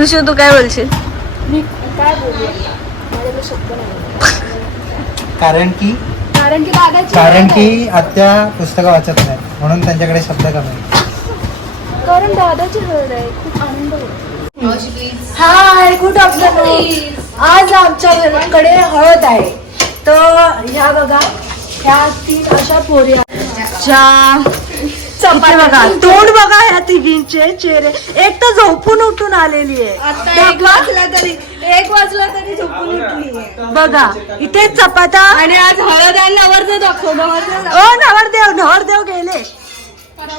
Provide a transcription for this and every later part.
ऋषू तू काय बोलशील? मी काय बोलू? आता? माझ्याकडे शब्द नाही. कारण की कारण की दादाची कारण की आत्या पुस्तकं वाचत नाही म्हणून त्यांच्याकडे शब्द कमी. आहेत. कारण दादाची हळद आहे खूप आनंद होतो. हाय गुड आफ्टरनून आज आमच्या घराकडे हळद आहे. तर ह्या बघा ह्या तीन अशा पोरी आहेत. ज्या इथे बघा तोंड बघा ह्या तिघींचे चेहरे. एक तर झोपून उठून आलेली आहे. एक वाजला तरी एक वाजला तरी झोपून उठली बघा इथे चपात्या आणि आज हळद आहे नवरदेव दाखव नवरदेव ओ नवरदेव नवरदेव गेले.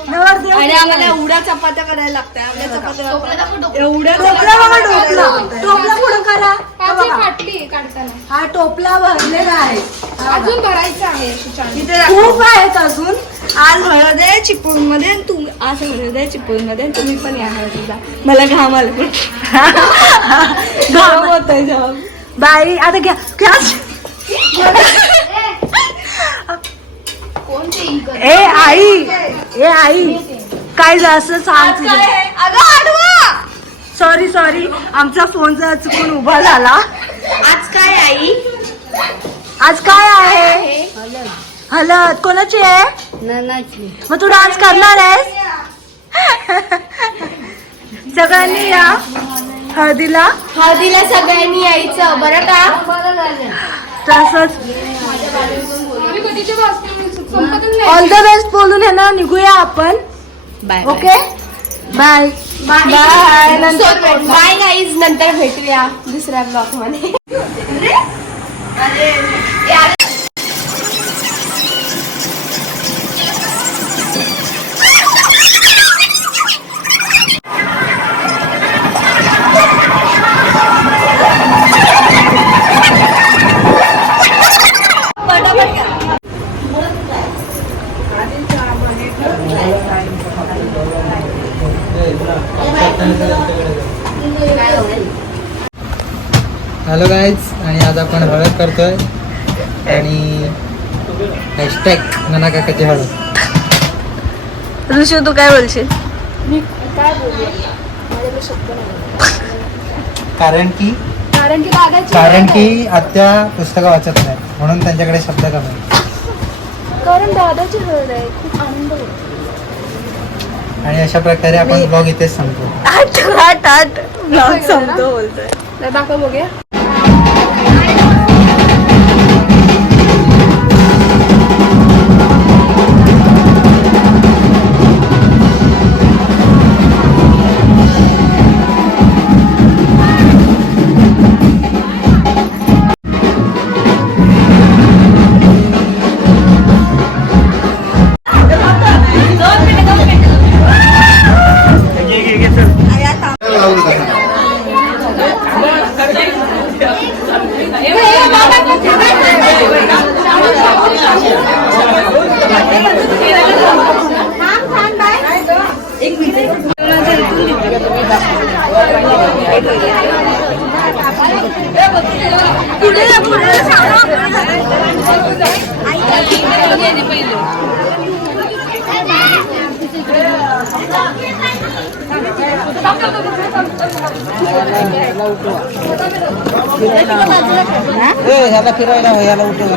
नवरदेव आणि गेले. आम्हाला एवढ्या चपात्या करायला लागतात चपात्या एवढ्या टोपला बघा टोपला टोपला पुढं करा. हा बघा. फाटली काढताना. हा टोपला भरलेला आहे. हा बघा. अजून भरायचं आहे अशी दाखव. खूप आहेत अजून. आज हळद आहे चिपळूणमध्ये तू आज हळद आहे चिपळूणमध्ये तुम्ही पण या हळदीला. मला घाम आला. पण घाम होत आहे घाम. बाई आता घ्या. ए आई. ए आई. काय असं सांग सॉरी सॉरी आमचा फोन जरा चुकून उभा झाला. आज काय आई? आज काय आहे? हलद कोणाची आहे? मग तू डान्स करणार आहेस? सगळ्यांनी या. हळदीला. हळदीला सगळ्यांनी यायचं बरं का? तसंच नाही ऑल द बेस्ट बोलून आहे ना निघूया आपण. बाय ओके बाय बाय नंतर बाय गाईज नंतर भेटूया दुसऱ्या ब्लॉगमध्ये. हॅलो गाईज आणि आज आपण हळद करतोय. आणि हॅशटॅग नाना काकाची हळद. ऋषू तू काय बोलशील? मी काय बोलू? आता? माझ्याकडे शब्द नाही. कारण की कारण की कारण आत्या पुस्तकं वाचत नाही म्हणून त्यांच्याकडे शब्द कमी. कारण दादाची हळद आहे. खूप आनंद होतो. आणि अशा प्रकारे आपण ब्लॉग इथेच संपतो आठ आठ आठ. ब्लॉग संपतो बोलतोय. दाखव बघूया. ह्याला फिरायला ह्याला उठव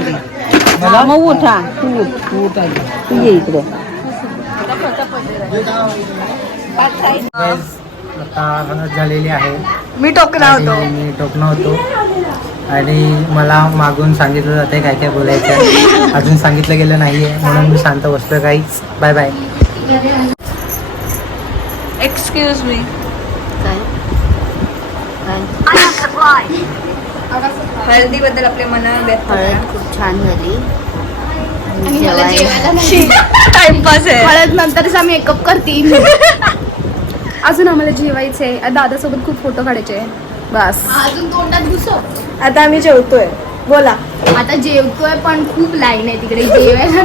मग उठा तू तू तू ये इकडे आता हळद झालेली आहे. मी टोकला होतो. आणि मी टोकणं होतो. आणि मला मागून सांगितलं जाते काय काय बोलायचं. अजून सांगितलं गेलं नाहीये. म्हणून मी शांत बसतो काहीच बाय बाय एक्सक्यूज मी हळदीबद्दल आपले मन व्यक्त हळद खूप छान झाली. टाइमपास आहे. हळद नंतरच आम्ही मेकअप करते. अजून आम्हाला जेवायचंय. दादासोबत खूप फोटो काढायचे बस. अजून तोंडात घुसव. आता आम्ही जेवतोय. बोला. आता जेवतोय पण खूप लाईन आहे तिकडे जेवायला.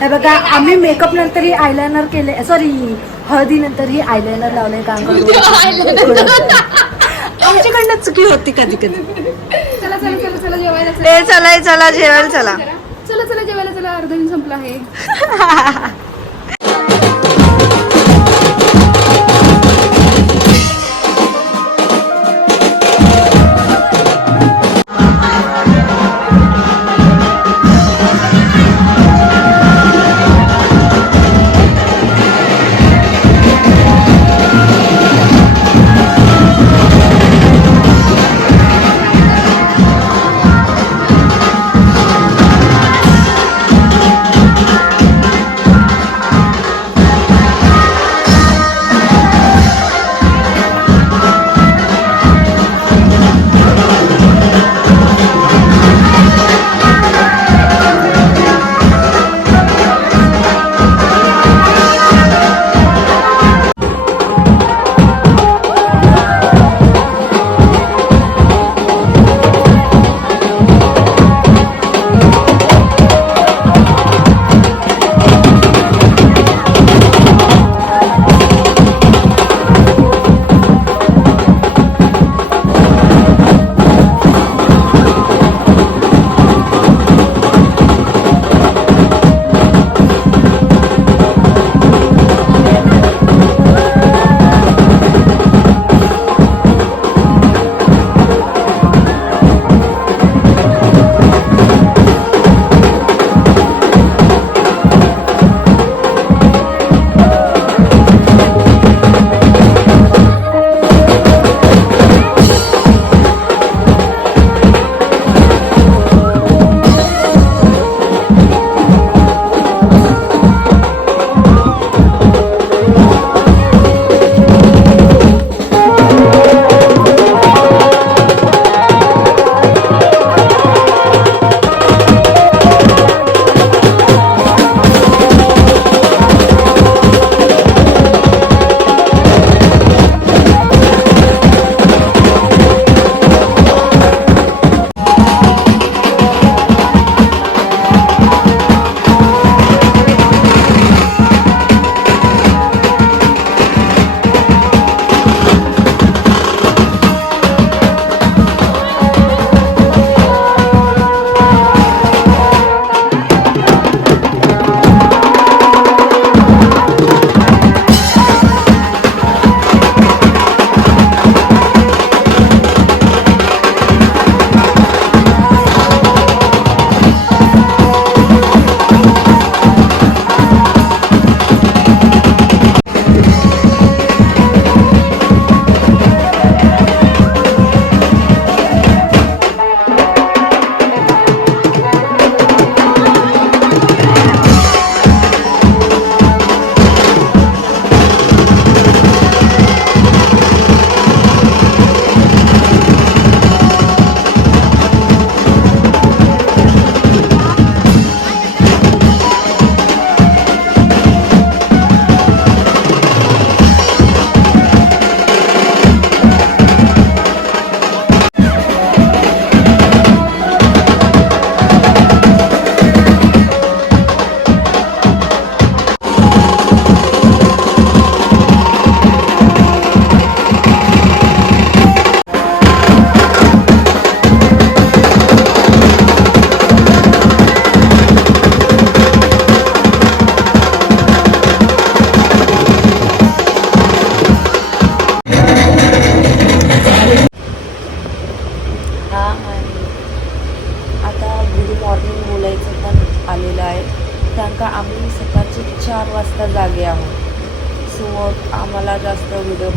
हे बघा आम्ही मेकअप नंतरही आयलायनर केले सॉरी हळदी नंतरही आयलायनर लावले काम आमच्याकडनं चुकी होती कधी कधी. चला चला चला चला जेवायला चला. ते चला चला जेवायला चला चला चला जेवायला चला अर्धा दिन संपला आहे.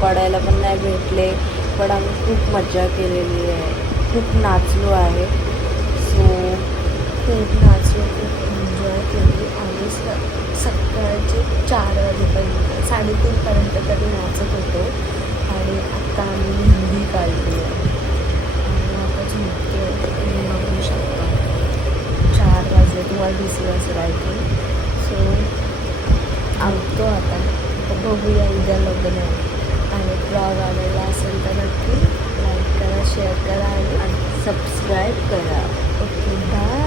पडायला पण नाही भेटले. पण आम्ही खूप मजा केलेली आहे. खूप नाचलो आहे. सो खूप नाचलो खूप एन्जॉय केली. आम्ही स सकाळचे चार वाजेपर्यंत साडेतीनपर्यंत तरी नाचत होतो. आणि आत्ता आम्ही मेहंदी काढली आहे. आणि आता तुम्ही बघू शकता. चार वाजले तुम्हाला दिसलं असेल आय थिंक. सो आवडतो आता बघूया उद्या लग्न आहे. ब्लॉग आवडला असेल तर नक्की लाईक करा शेअर करा आणि सबस्क्राईब करा. Okay bye